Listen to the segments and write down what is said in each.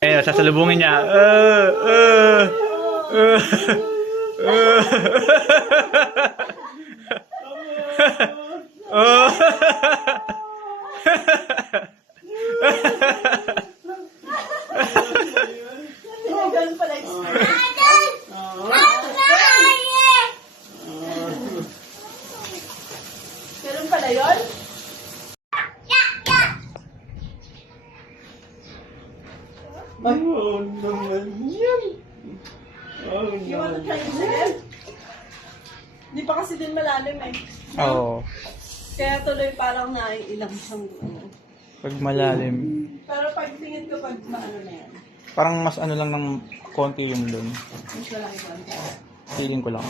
Ayun, sasalubungin niya. Ganun pala yung ganun pala yun? Oh, naman yan. Oh, You want to naman. try this again? Hindi pa kasi din malalim eh. Oo. Kaya tuloy parang naiilang siyang Pag malalim. Pero pag tingin ko pag maano na yan. Parang mas ano lang ng konti yung doon. Mas malaki pa. Feeling ko lang.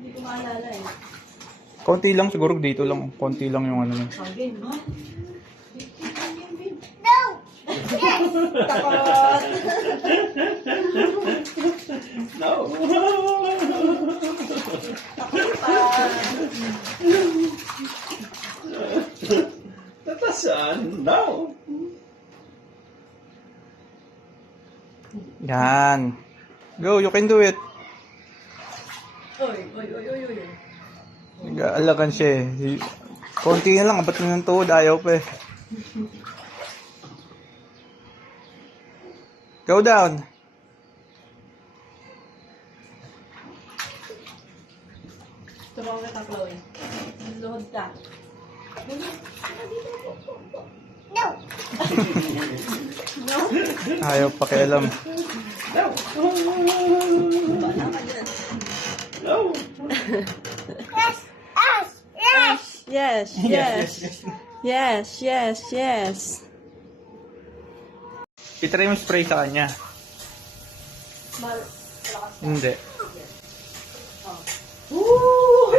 Hindi ko maalala eh. Konti lang siguro dito lang. Konti lang yung ano. Again, no? No! Takot! No. Tatasan. No. Yan. Go, you can do it. Oy, oy, oy, oy, oy. Nag-aalakan siya eh. Konti na lang, abat na ng tuhod, ayaw pa eh. Go down. Tumawag ka, Chloe. Luhod ka. No! No? Ayaw pakialam. No. Wala ka dyan. No. Yes, yes. Yes, yes, yes. Itry mo spray sa kanya. Hindi. Woo!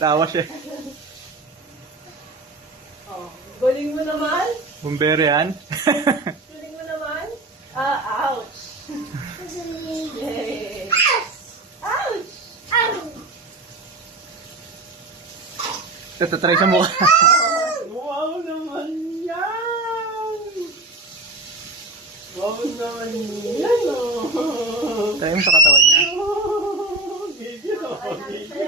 Tawa siya. Oh, galing mo naman. Bumbero yan. Galing mo naman. Ouch. Yay. Ouch! Ito, try sa mukha. Wow naman yan. Wow naman yan. Oh. Try mo sa katawan niya. Oh, gigil oh. Gigil.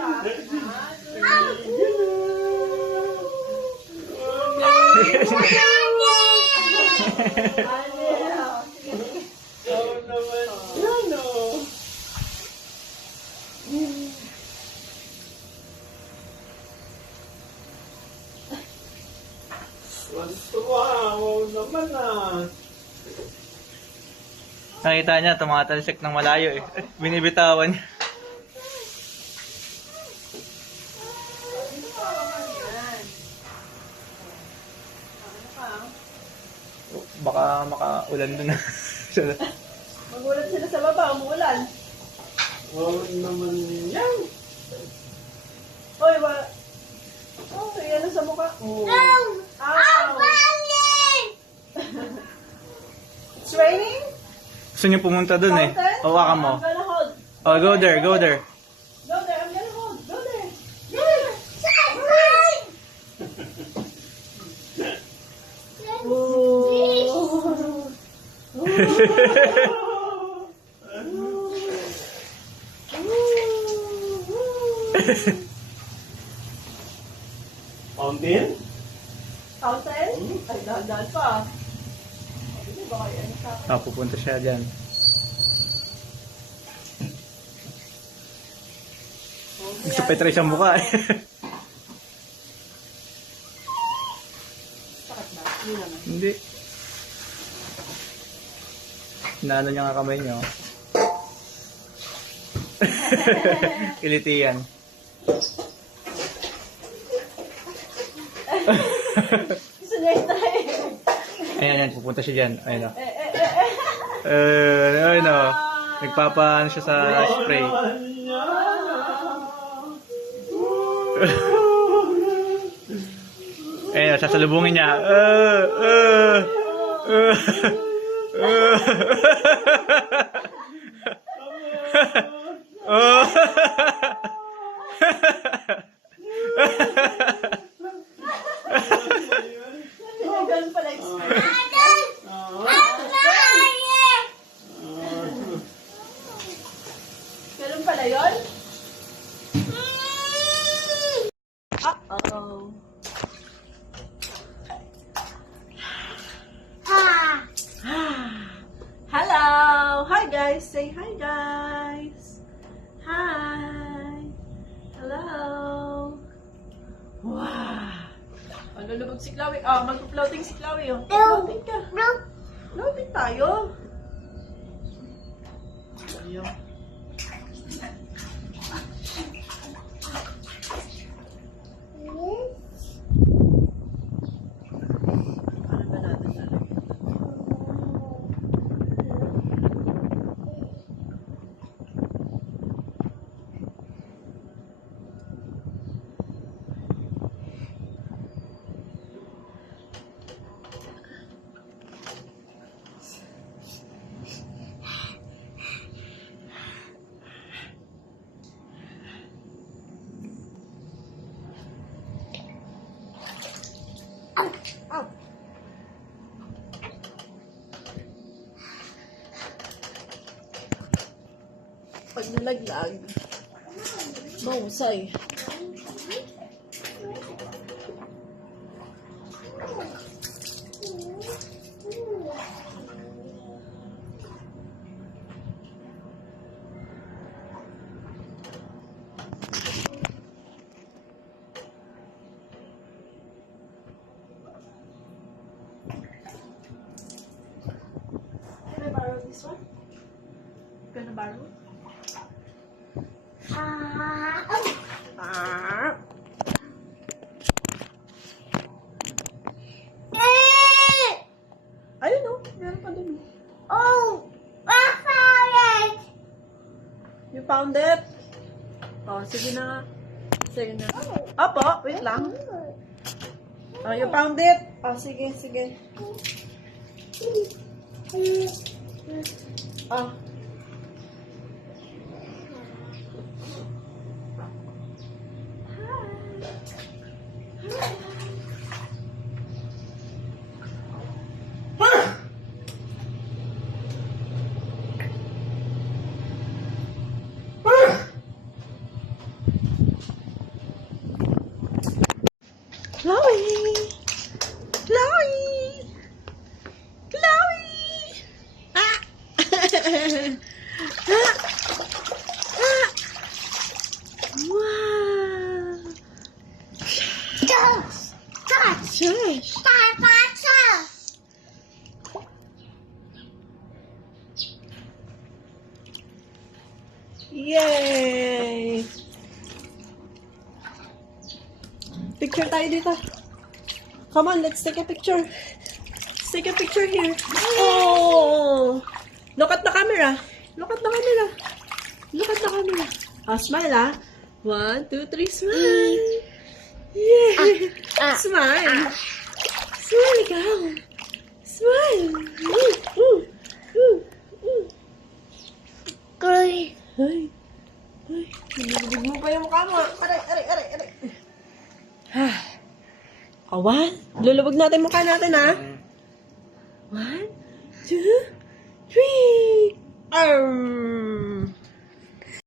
Wow naman yan oh. Wow naman ah. Nakita niya, tumatalsik ng malayo eh. Binibitawan niya. Baka makaulan doon na. Magulat sila sa baba, umuulan. Wow naman yan. Oy, oh, yan sa mukha. Oh. Ow! It's raining? Gusto niyo pumunta doon eh. Fountain? Hawakan mo. I'm gonna hold. Oh, go there, go there. Go there, I'm gonna hold. Go there. Fountain? Fountain? Ay, dahan-dahan pa. Hindi ba kayo ano sa akin? Pupunta siya dyan. Gusto pa i-try sa mukha eh. Sakit ba? Hindi naman. Hindi. Inaano niya nga kamay niyo. Kiliti yan. Gusto niya i-try. Ayan, ayan. Pupunta siya dyan. Ayun o. Eh. Ayun o. Nagpapaano siya sa spray. Ayun o. Sasalubungin niya. Ganun pala yung guys. Say hi, guys. Hi. Hello. Wow. Ano lubog si Chloe? Mag-floating si Chloe. Oh. Floating ka. Floating tayo. Ayun. Ano ba natin lalagyan? Ow! Pag nalaglag, mahusay. Can I borrow this one? Can I borrow? Ayun o, meron pa dun. You found it? Oh, sige na. Sige na. Opo, wait lang. Oh, you found it? Oh, sige, sige. Oh. Chloe! Chloe! Chloe! Ah! Wow! Shush! Yay! Picture tayo dito. Come on, let's take a picture. Let's take a picture here. Oh! Look at the camera. Look at the camera. Look at the camera. Oh, smile ah. 1, 2, 3, smile. Yeah. Smile. Smile ikaw. Smile. Ay. Ay. Binibig mo pa yung mukha mo. Aray, aray, aray, aray. Awan. Lulubog natin mukha natin, ha? 1, 2, 3.